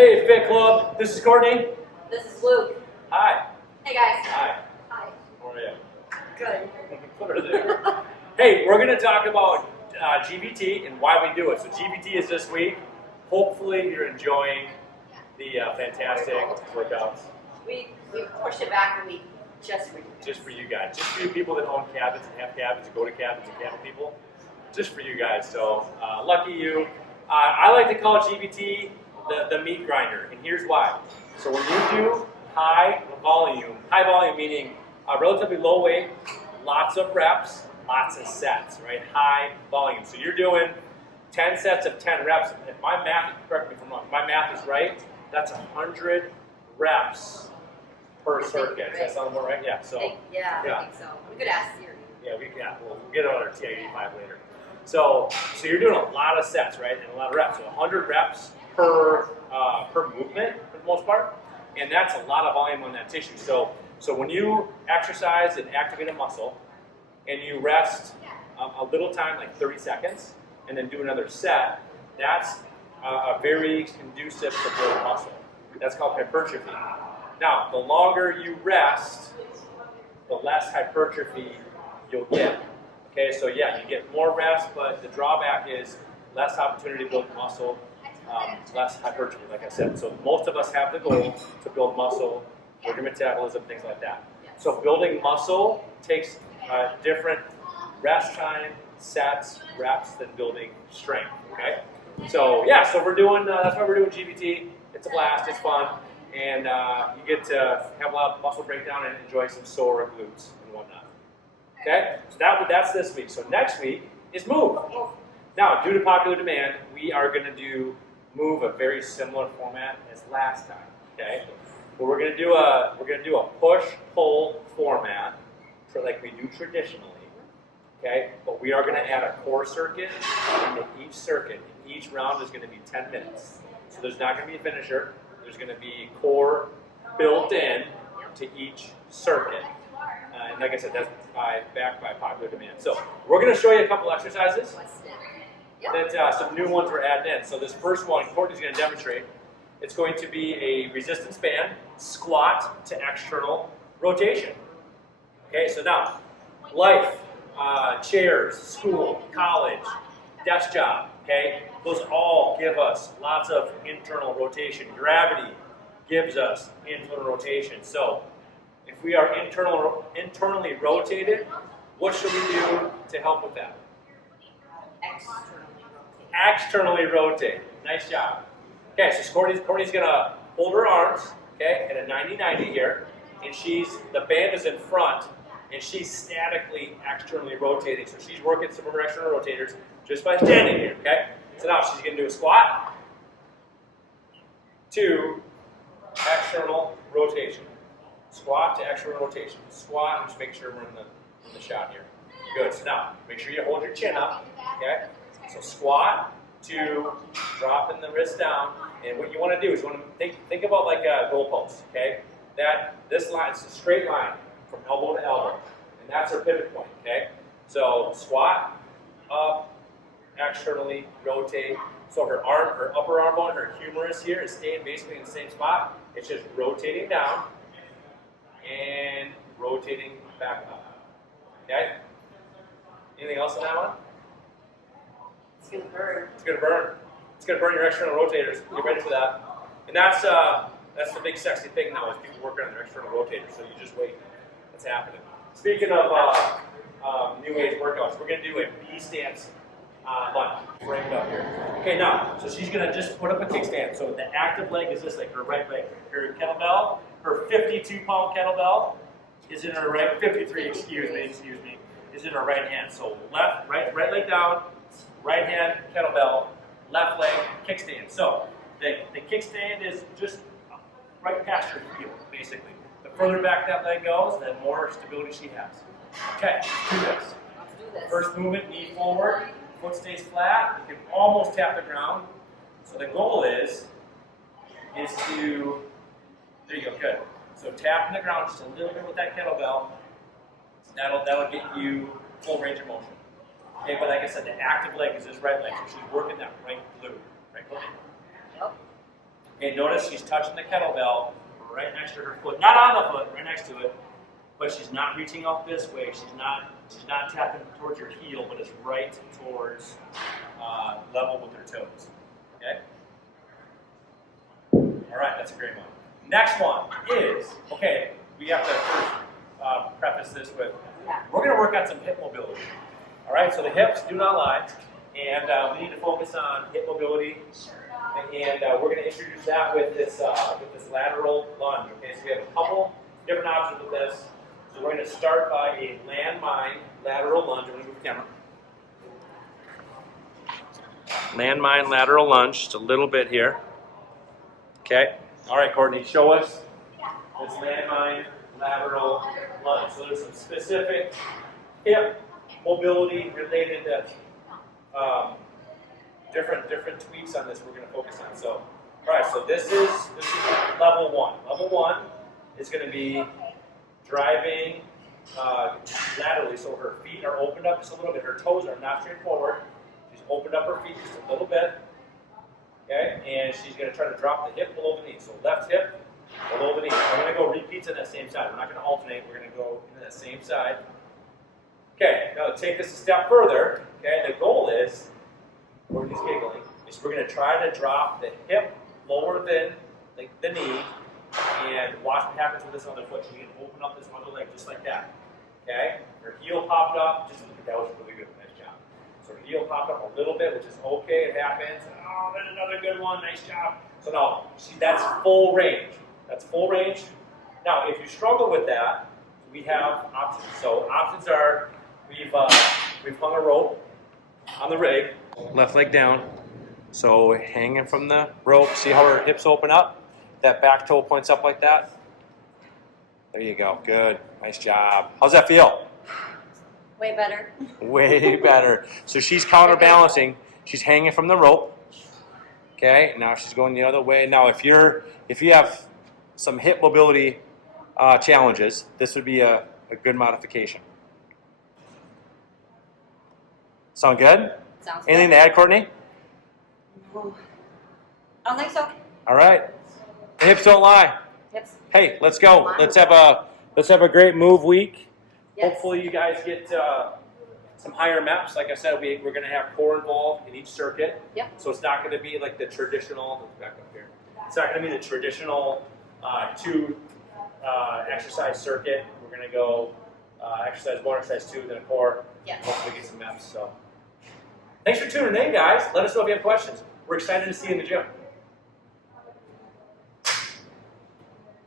Hey, Fit Club. This is Courtney. This is Luke. Hi. Hey guys. Hi. Hi. How are you? Good. Put her there. Hey, we're going to talk about GVT and why we do it. So GVT is this week. Hopefully you're enjoying the fantastic workouts. We pushed it back a week just for you. Just for you guys. Just for you people that own cabins and have cabins and go to cabins and cabin people. Just for you guys. So lucky you. I like to call GVT the meat grinder, and here's why. So when you do high volume meaning relatively low weight, lots of reps, lots of sets, right? High volume. So you're doing 10 sets of 10 reps. If my math, correct me if I'm wrong, my math is right, that's 100 reps per circuit. Does that sound about right? Yeah. So I think so. We could ask Siri. We'll get it on our TI-85 later. So you're doing a lot of sets, right? And a lot of reps. So 100 reps per movement for the most part, and that's a lot of volume on that tissue. So when you exercise and activate a muscle, and you rest a little time, like 30 seconds, and then do another set, that's very conducive to build muscle. That's called hypertrophy. Now, the longer you rest, the less hypertrophy you'll get. Okay, so yeah, you get more rest, but the drawback is less opportunity to build muscle, less hypertrophy, like I said. So most of us have the goal to build muscle, work your metabolism, things like that. So building muscle takes different rest time, sets, reps than building strength, okay? So yeah, so we're doing, that's why we're doing GVT. It's a blast, it's fun, and you get to have a lot of muscle breakdown and enjoy some sore glutes and whatnot. Okay, so that's this week. So next week is move. Now, due to popular demand, we are going to do move a very similar format as last time. Okay, but we're going to do a push-pull format for like we do traditionally. Okay, but we are going to add a core circuit into each circuit. And each round is going to be 10 minutes. So there's not going to be a finisher. There's going to be core built in to each circuit. And like I said, that's backed by popular demand. So we're going to show you a couple exercises that some new ones we're adding in. So this first one, Courtney's going to demonstrate. It's going to be a resistance band squat to external rotation. Okay, so now, life, chairs, school, college, desk job, okay? Those all give us lots of internal rotation. Gravity gives us internal rotation. So if we are internally rotated, what should we do to help with that? Externally rotate. Nice job. Okay, so Courtney's going to hold her arms, okay, at a 90-90 here, and the band is in front, and she's statically externally rotating. So she's working some of her external rotators just by standing here, okay? So now she's going to do a squat, 2, external rotation. Squat to external rotation. Squat, and just make sure we're in the shot here. Good. So now, make sure you hold your chin up. Okay? So squat to dropping the wrist down. And what you want to do is you want to think about like a goalpost. Okay? This line is a straight line from elbow to elbow. And that's our pivot point. Okay? So squat, up, externally rotate. So her upper arm bone, her humerus here is staying basically in the same spot. It's just rotating down and rotating back up. Okay? Anything else on that one? It's going to burn. It's going to burn. It's going to burn your external rotators. Get ready for that. And that's the big sexy thing now is people working on their external rotators. So you just wait. That's happening. Speaking of new age workouts, we're going to do a B stance lunge. Frame it up here. Okay, now, so she's going to just put up a kickstand. So the active leg is this leg, her right leg. Her kettlebell, her 52-pound kettlebell is in her right, 53, excuse me, is in her right hand. So right leg down, right hand kettlebell, left leg kickstand. So the kickstand is just right past your heel, basically. The further back that leg goes, the more stability she has. Okay, let's do this. First movement, knee forward, foot stays flat. You can almost tap the ground. So the goal is to, there you go, good. So tapping the ground just a little bit with that kettlebell. That'll get you full range of motion. Okay, but like I said, the active leg is this right leg, so she's working that right glute. Right, Courtney? Yep. Okay, notice she's touching the kettlebell right next to her foot. Not on the foot, right next to it. But she's not reaching out this way. She's not tapping towards her heel, but it's right towards level with her toes. Okay? All right, that's a great one. Next one is, okay, we have to first preface this with, we're going to work on some hip mobility. All right, so the hips do not lie, and we need to focus on hip mobility, and we're going to introduce that with this lateral lunge. Okay, so we have a couple different options with this. So we're going to start by a landmine lateral lunge. I'm going to move the camera. Landmine lateral lunge, just a little bit here. Okay. All right, Courtney, show us this landmine lateral lunge. So there's some specific hip mobility related different tweaks on this we're going to focus on. So, all right, so this is level one. Level one is going to be driving laterally, so her feet are opened up just a little bit. Her toes are not straight forward. She's opened up her feet just a little bit. Okay, and she's going to try to drop the hip below the knee. So left hip below the knee. We're going to go repeats on that same side. We're not going to alternate. We're going to go into that same side. Okay, now to take this a step further, okay, the goal is, Courtney's giggling, is we're going to try to drop the hip lower than the knee, and watch what happens with this other foot. She can open up this other leg just like that. Okay, her heel popped up. Just that was really good. Nice job. So her heel popped up a little bit, which is okay. It happens. Oh, then another good one. Nice job. So now, that's full range. That's full range. Now, if you struggle with that, we have options. So options are, we've hung a rope on the rig, left leg down. So hanging from the rope. See how her hips open up? That back toe points up like that. There you go. Good. Nice job. How's that feel? Way better. Way better. So she's counterbalancing. She's hanging from the rope. Okay. Now she's going the other way. Now if you have some hip mobility challenges, this would be a good modification. Sound good? Sounds Anything good. to add, Courtney? No. I don't think so. All right. The hips don't lie. Hips. Hey, let's go. Let's have a great move week. Yes. Hopefully you guys get some higher MEPs. Like I said, we're going to have core involved in each circuit. Yep. So it's not going to be like the traditional. Let's back up here. It's not going to be the traditional two exercise circuit. We're going to go exercise 1, exercise 2, then a core. Yes. Hopefully get some MEPs. So thanks for tuning in, guys. Let us know if you have questions. We're excited to see you in the gym.